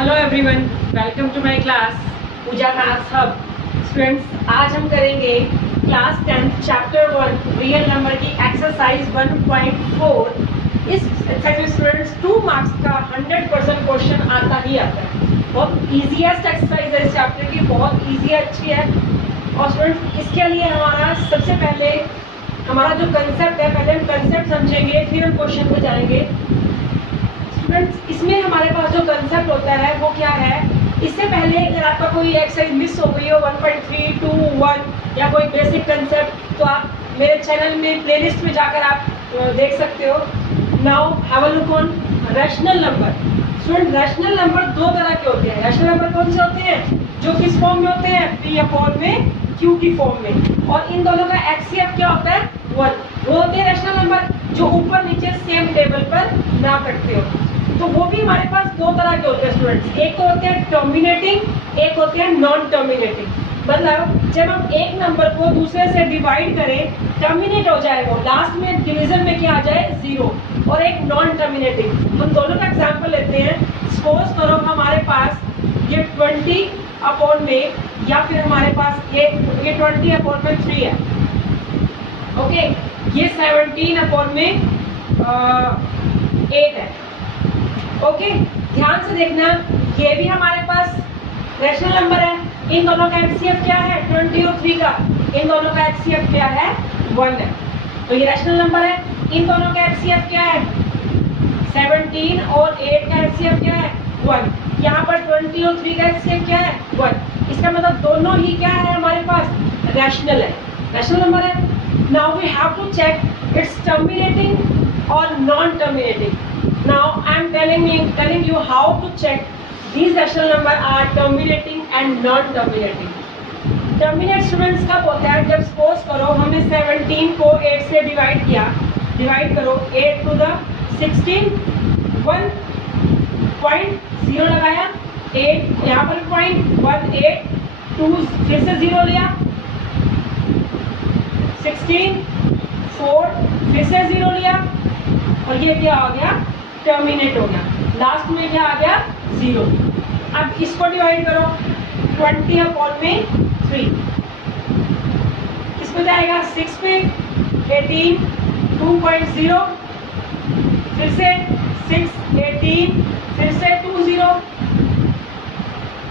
Hello everyone, welcome to my class Pooja maths hub. Students, आज हम करेंगे क्लास 10 चैप्टर 1 रियल नंबर की exercise 1.4। इस एक्सरसाइज में स्टूडेंट्स 2 मार्क्स का 100% क्वेश्चन आता ही आता है। बहुत ईजीएस्ट एक्सरसाइज है इस चैप्टर की, बहुत ईजी अच्छी है। और स्टूडेंट्स, इसके लिए हमारा सबसे पहले हमारा जो कंसेप्ट है, पहले हम कंसेप्ट समझेंगे, फिर हम क्वेश्चन पे जाएंगे। स्टूडेंट्स, इसमें हमारे पास जो कंसेप्ट होता है वो क्या है, इससे पहले अगर आपका कोई एक्सरसाइज मिस हो गई हो 1.3, 2, 1 या कोई बेसिक कंसेप्ट, तो आप मेरे चैनल में प्लेलिस्ट में जाकर आप देख सकते हो। Now have a look on rational number. Student, rational number दो तरह के होते हैं। रैशनल नंबर कौन से होते हैं? जो किस फॉर्म में होते हैं? P/4 में, Q की फॉर्म में। और इन दोनों का HCF क्या होता है? 1। वो होते हैं रैशनल नंबर जो ऊपर नीचे सेम टेबल पर ना करते हो। तो वो भी हमारे पास दो तरह के होते हैं स्टूडेंट्स। एक तो होते हैं टर्मिनेटिंग, एक होते हैं नॉन टर्मिनेटिंग। मतलब जब हम एक नंबर को दूसरे से डिवाइड करें, टर्मिनेट हो जाए, वो लास्ट में डिवीजन में क्या आ जाए? 0। और एक नॉन टर्मिनेटिंग। हम दोनों का एग्जांपल लेते हैं। सपोज करो हमारे पास ये 20 में, या फिर हमारे पास ये 20/3 है। ओके, ये 17/8 है। ओके, ध्यान से देखना, ये भी हमारे पास रैशनल नंबर है। इन दोनों का HCF क्या है? 20 और 3 का। इन दोनों का HCF क्या है? 1 है। तो ये रैशनल नंबर है। इन दोनों का HCF क्या है? 17 और 8 का HCF क्या है? 1। यहाँ पर 20 और 3 का HCF क्या है? 1। इसका मतलब दोनों ही क्या है हमारे पास? रैशनल है, रैशनल नंबर है। Now we have to check its terminating और non terminating. Now I am telling you how to check these rational number are terminating and non-terminating. Terminate students कब होता है? जब suppose करो हमने 17 को 8 से डिवाइड किया, डिवाइड करो 8 to the 16, 1.0 लगाया, 8 यहाँ पर 0.18, 2 फिर से 0 लिया, 16, 4 फिर से 0 लिया, और ये क्या हो गया? टर्मिनेट हो गया। लास्ट में क्या आ गया? 0। अब इसको डिवाइड करो 20/3। किसको जाएगा? 6 पे, 18, 2.0, फिर से 6, 18, फिर से 20,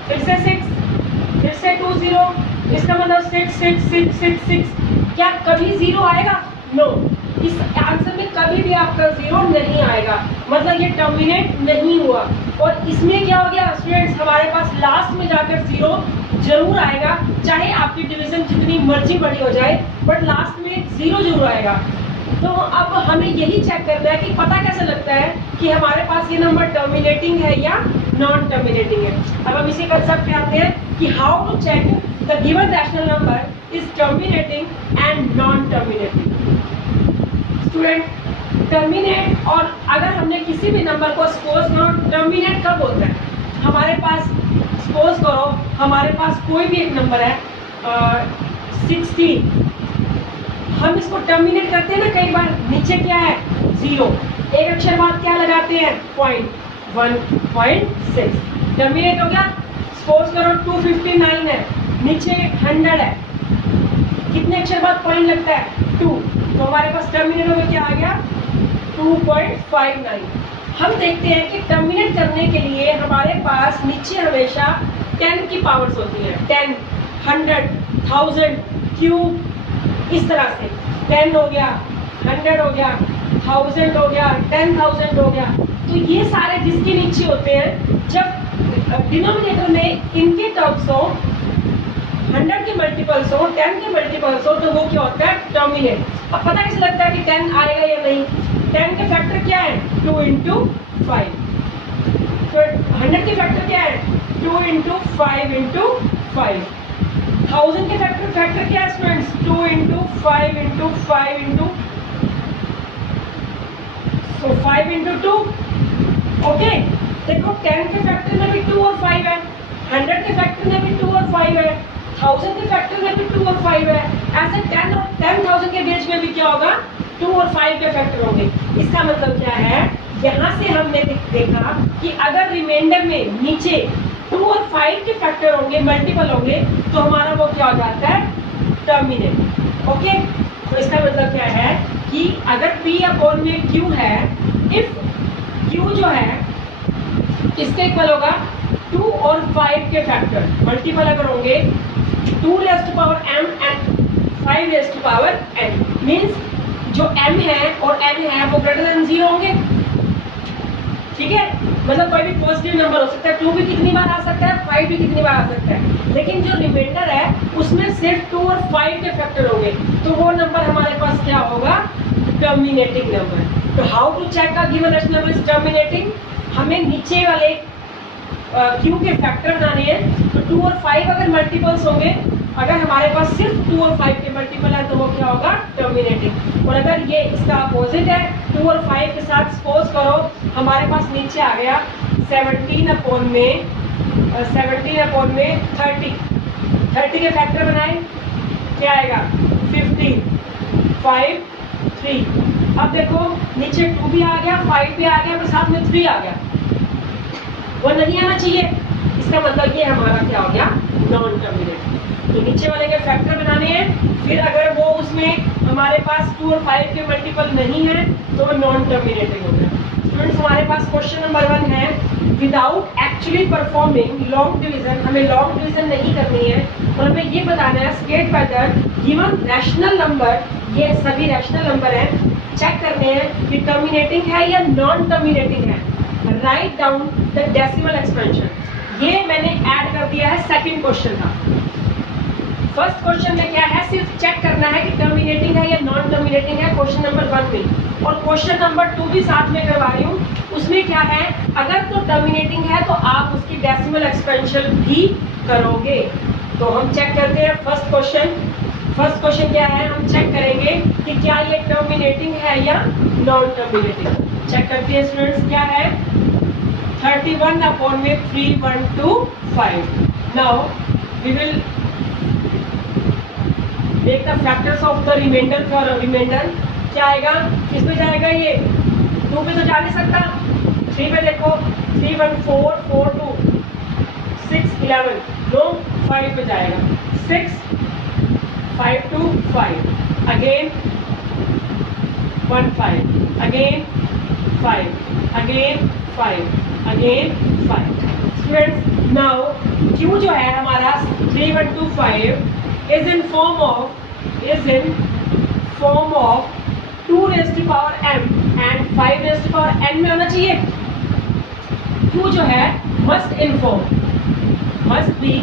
फिर से 6, फिर से 20। इसका मतलब 6, 6, 6, 6, 6। क्या कभी 0 आएगा? नो। इस आंसर में कभी भी आपका 0 नहीं आएगा, मतलब ये टर्मिनेट नहीं हुआ। और इसमें क्या हो गया स्टूडेंट्स? हमारे पास लास्ट में जाकर 0 जरूर आएगा, चाहे आपकी डिवीजन जितनी मर्जी बड़ी हो जाए, बट लास्ट में 0 जरूर आएगा। तो अब हमें यही चेक करना है कि पता कैसे लगता है कि हमारे पास ये नंबर टर्मिनेटिंग है या नॉन टर्मिनेटिंग है। अब हम इसी कंसेप्ट पे आते हैं कि how to check the given rational number is terminating and non terminating. Student, terminate, और अगर हमने किसी भी नंबर को सपोज करो, टर्मिनेट कब होता है? हमारे पास सपोज करो हमारे पास कोई भी एक नंबर है 16, हम इसको टर्मिनेट करते हैं ना कई बार। नीचे क्या है? 0। एक अक्षर बाद क्या लगाते हैं? 1.6। टर्मिनेट हो गया। सपोज करो 259 है, नीचे 100 है, कितने अक्षर बाद पॉइंट लगता है? 2। तो हमारे पास टर्मिनेट हो गया, क्या आ गया? 2.59। हम देखते हैं कि टर्मिनेट करने के लिए हमारे पास नीचे हमेशा 10 की पावर्स होती है। 10, 100, 1000, क्यूब, इस तरह से 10 हो गया, 100 हो गया, 1000 हो गया, 10,000 हो गया। तो ये सारे जिसके नीचे होते हैं, जब डिनोमिनेटर में इनके टर्म्स हो, 100 के मल्टीपल्स हो, 10 के मल्टीपल्स हो, तो वो क्या होता है? टर्मिनेट। अब पता कैसे लगता है कि 10 आएगा या नहीं? 10 के फैक्टर क्या है? 2 × 5। तो 100 के फैक्टर क्या है? 2 × 5 × 5। 1000 के फैक्टर क्या है स्टूडेंट्स? 2 × 5 × 5 × so 5 × 2। ओके, देखो 10 के फैक्टर में भी 2 और 5 है, 100 के फैक्टर में भी 2 और 5 है, 1000 के फैक्टर में भी 2 और 5 है। ऐसे 10 और 10,000 के बीच में भी क्या होगा? 2 और 5 के फैक्टर होंगे। इसका मतलब क्या है? यहाँ से हमने देखा कि अगर रिमाइंडर में नीचे 2 और 5 के फैक्टर होंगे, मल्टीपल होंगे, तो हमारा वो क्या हो जाता है, टर्मिनेट। ओके, तो इसका मतलब क्या है कि अगर P अपॉन में Q है, इफ Q जो है किसके इक्वल होगा, 2 और 5 के फैक्टर मल्टीपल अगर होंगे, 2 raise to power m and 5 raise to power n, means जो m है और n है वो ग्रेटर देन 0 होंगे। ठीक है, मतलब कोई भी पॉजिटिव नंबर हो सकता है, 2 भी कितनी बार आ सकता है, 5 भी कितनी बार आ सकता है, लेकिन जो रिमाइंडर है उसमें सिर्फ 2 और 5 के फैक्टर होंगे, तो वो नंबर हमारे पास क्या होगा, टर्मिनेटिंग नंबर। तो how to check a given rational number is terminating, हमें नीचे वाले Q के फैक्टर बनाने हैं, तो 2 और 5 अगर मल्टीपल्स होंगे, अगर हमारे पास सिर्फ 2 और 5 के मल्टीपल है तो वो क्या होगा, टर्मिनेटिंग। और अगर ये इसका अपोजिट है, 2 और 5 के साथ सपोज करो हमारे पास नीचे आ गया 17 अपॉन में 30 के फैक्टर बनाए, क्या आएगा, 15, 5, 3। अब देखो नीचे 2 भी आ गया, 5 भी आ गया, और साथ में 3 आ गया, वो नहीं आना चाहिए, इसका मतलब ये हमारा क्या हो गया, नॉन टर्मिनेटिंग। तो नीचे वाले के फैक्टर बनाने हैं, फिर अगर वो उसमें हमारे पास 2 और 5 के मल्टीपल नहीं है तो वो नॉन टर्मिनेटिंग हो गया। स्टूडेंट्स, हमारे पास क्वेश्चन नंबर 1 है, without actually performing long division, हमें लॉन्ग डिवीजन नहीं करनी है और हमें ये बताना है state pattern given rational number, ये सभी रैशनल नंबर हैं, चेक करने हैं कि टर्मिनेटिंग है या नॉन टर्मिनेटिंग है। Write down the decimal expansion, ये मैंने ऐड कर दिया है सेकंड क्वेश्चन का। फर्स्ट क्वेश्चन में क्या है, सिर्फ चेक करना है कि टर्मिनेटिंग है या नॉन टर्मिनेटिंग है, क्वेश्चन नंबर 1 में, और क्वेश्चन नंबर 2 भी साथ में करवा रही हूँ। उसमें क्या है, अगर तो टर्मिनेटिंग है तो आप उसकी डेसिमल एक्सपेंशन भी करोगे। तो हम चेक करते हैं फर्स्ट क्वेश्चन क्या है, हम चेक करेंगे कि क्या ये टर्मिनेटिंग है या नॉन टर्मिनेटिंग। चेक करते हैं स्टूडेंट्स, क्या है, 31 अपॉन में 3125। Now we will make the factors of the reminder for reminder. क्या आएगा, किस पे जाएगा, ये 2 पे तो जा नहीं सकता, 3 पे देखो, 3 1 4 4 2 6 11, नो 5 पे जाएगा, 6 5 2 5, again 1 5, again 5, again 5, again 5। Students, now Q जो है हमारा 3125 is in form of 2 raised to power m and 5 raised to power n में होना चाहिए। Q जो है must be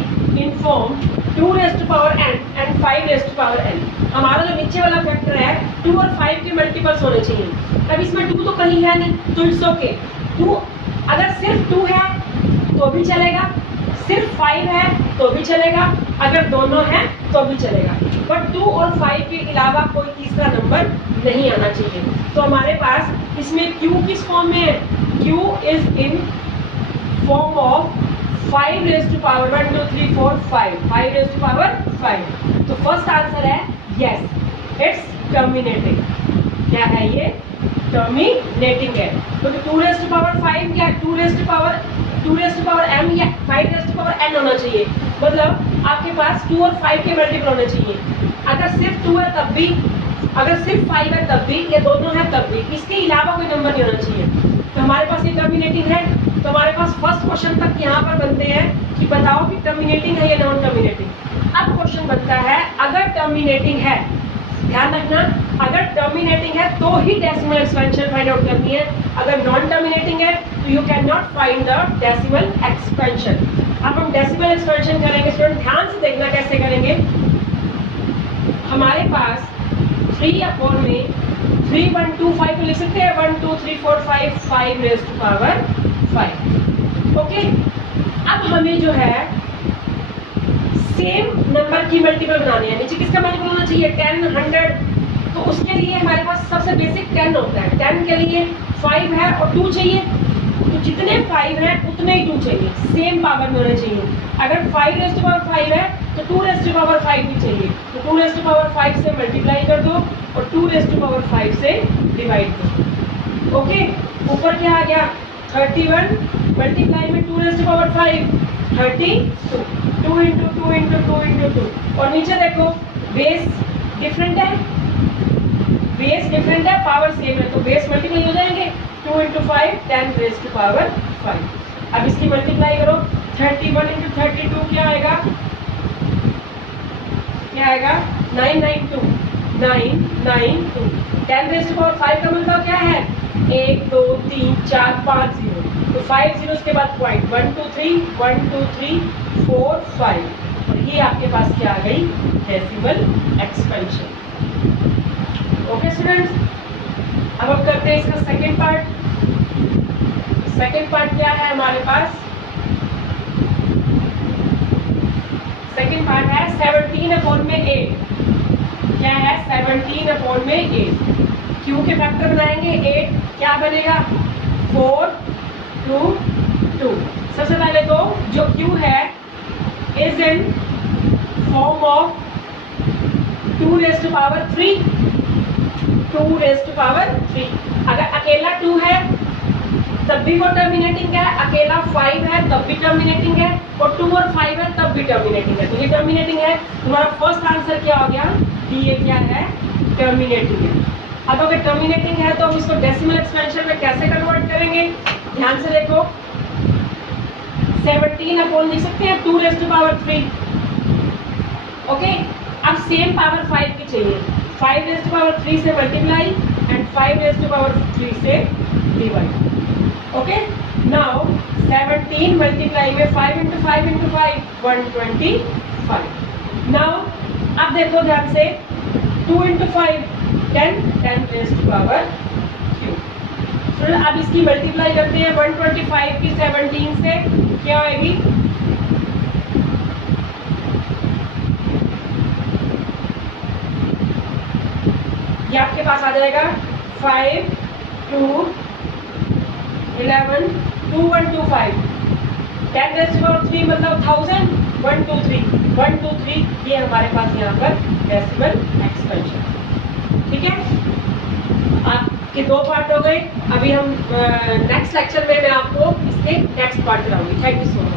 informed 2 raised to power n and 5 raised to power n। हमारा जो नीचे वाला फैक्टर है 2 और 5 के मल्टीपल्स होने चाहिए। अब इसमें 2 तो कहीं है नहीं, तो इट्स ओके। 2 अगर सिर्फ 2 है तो भी चलेगा, सिर्फ 5 है तो भी चलेगा, अगर दोनों हैं तो भी चलेगा, बट 2 और 5 के अलावा कोई तीसरा नंबर नहीं आना चाहिए। तो हमारे पास इसमें Q किस फॉर्म में है, Q is in form of 5 raise to power 1 2 3 4 5 raise to power 5। तो फर्स्ट आंसर है यस, इट्स टर्मिनेटिंग। क्या है ये, टर्मिनेटिंग है, क्योंकि 2 रेज़ टू पावर 5 क्या, 2 रेज़ टू पावर m या 5 रेज़ टू पावर n होना चाहिए, मतलब आपके पास 2 और 5 के मल्टीपल होने चाहिए। अगर सिर्फ 2 है तब भी, अगर सिर्फ 5 है तब भी, या दोनों है तब भी, इसके अलावा कोई नंबर नहीं होना चाहिए। तो हमारे पास ये टर्मिनेटिंग है, तो हमारे पास फर्स्ट क्वेश्चन तक यहाँ पर बनते हैं कि बताओ कि टर्मिनेटिंग है या नॉन टर्मिनेटिंग। अब क्वेश्चन बनता है, अगर टर्मिनेटिंग है, ध्यान रखना, अगर टर्मिनेटिंग है तो ही डेसिमल एक्सपेंशन फाइंड आउट करनी है, अगर नॉन टर्मिनेटिंग है तो you can not find the decimal expansion. अब हम डेसिमल एक्सपेंशन करेंगे, स्टूडेंट ध्यान से देखना कैसे करेंगे। हमारे पास 3 अपॉन में 3 1 2 5 को लिख सकते हैं, 1 2 3 4 5 5 रेज़ टू पावर 5। ओके, अब हमें जो है सेम नंबर की मल्टीपल बनानी है। नीचे किसका मल्टीपल होना चाहिए, 10 100, तो उसके लिए हमारे पास सबसे बेसिक 10 होता है। 10 के लिए 5 है और 2 चाहिए, तो जितने 5 हैं उतने ही 2 चाहिए, सेम पावर में होने चाहिए। अगर 5 रेज़ टू पावर 5 है तो 2 रेज़ टू पावर 5 भी चाहिए, तो 2 रेज़ टू पावर 5 से मल्टीप्लाई कर दो और 2 रेज़ टू पावर 5 से डिवाइड कर दो। ओके, ऊपर क्या आ गया 31 मल्टीप्लाई में 2 raise to power 5 32 2 into 2 into 2 into 2 और नीचे देखो बेस डिफरेंट है, बेस डिफरेंट है, पावर सेम है, तो बेस मल्टीप्लाई हो जाएंगे 2 इंटू 5 10 रेज़ टू पावर 5। अब इसकी मल्टीप्लाई करो 31 इंटू 32 क्या आएगा, क्या आएगा 992 992 10 रेज़ टू पावर 5 का मतलब क्या है 1 2 3 4 5 0, तो 5 जीरो के बाद पॉइंट 1 2 3 4 5 और ये आपके पास क्या आ गई डेसिमल एक्सपेंशन। ओके स्टूडेंट्स, अब हम करते हैं इसका सेकंड पार्ट। सेकंड पार्ट क्या है हमारे पास, सेकंड पार्ट है 17/8। क्या है 17/8, क्यू के फैक्टर बनाएंगे 8 क्या बनेगा 4 2 2। सबसे पहले तो जो क्यू है is in form of 2 raise to power 3 2 raise to power 3। अगर अकेला 2 है तब भी वो टर्मिनेटिंग है, अकेला 5 है तब भी टर्मिनेटिंग है, और 2 और 5 है तब भी टर्मिनेटिंग है, तो ये टर्मिनेटिंग है। तुम्हारा फर्स्ट आंसर क्या हो गया कि ये क्या है टर्मिनेटिंग है। अब अगर टर्मिनेटिंग है तो हम इसको डेसिमल एक्सपेंशन में कैसे कन्वर्ट करेंगे, ध्यान से देखो 17 अपॉन लिख सकते हैं 2 रेज़ टू पावर 3। ओके, अब सेम पावर 5 की चाहिए, 5 रेज़ टू पावर 3 से multiply and 5 raise to power 3 से डिवाइड। ओके, नाउ 17 मल्टीप्लाई में 5 इंटू 5 इंटू 5 125। नाउ अब देखो ध्यान से 2 into 5 10 10 raise to power Q. तो अब इसकी मल्टीप्लाई करते हैं 125 की 17 से, क्या आएगी ये आपके पास आ जाएगा 5 2 11 2 1 2 5 10 रेज़ टू पावर 3 मतलब 1000 1 2 3 1 2 3, ये हमारे पास यहाँ पर डेसिमल एक्सपेंशन। ठीक है, आपके 2 पार्ट हो गए। अभी हम नेक्स्ट लेक्चर में मैं आपको इसके नेक्स्ट पार्ट कराऊंगी। Thank you so much.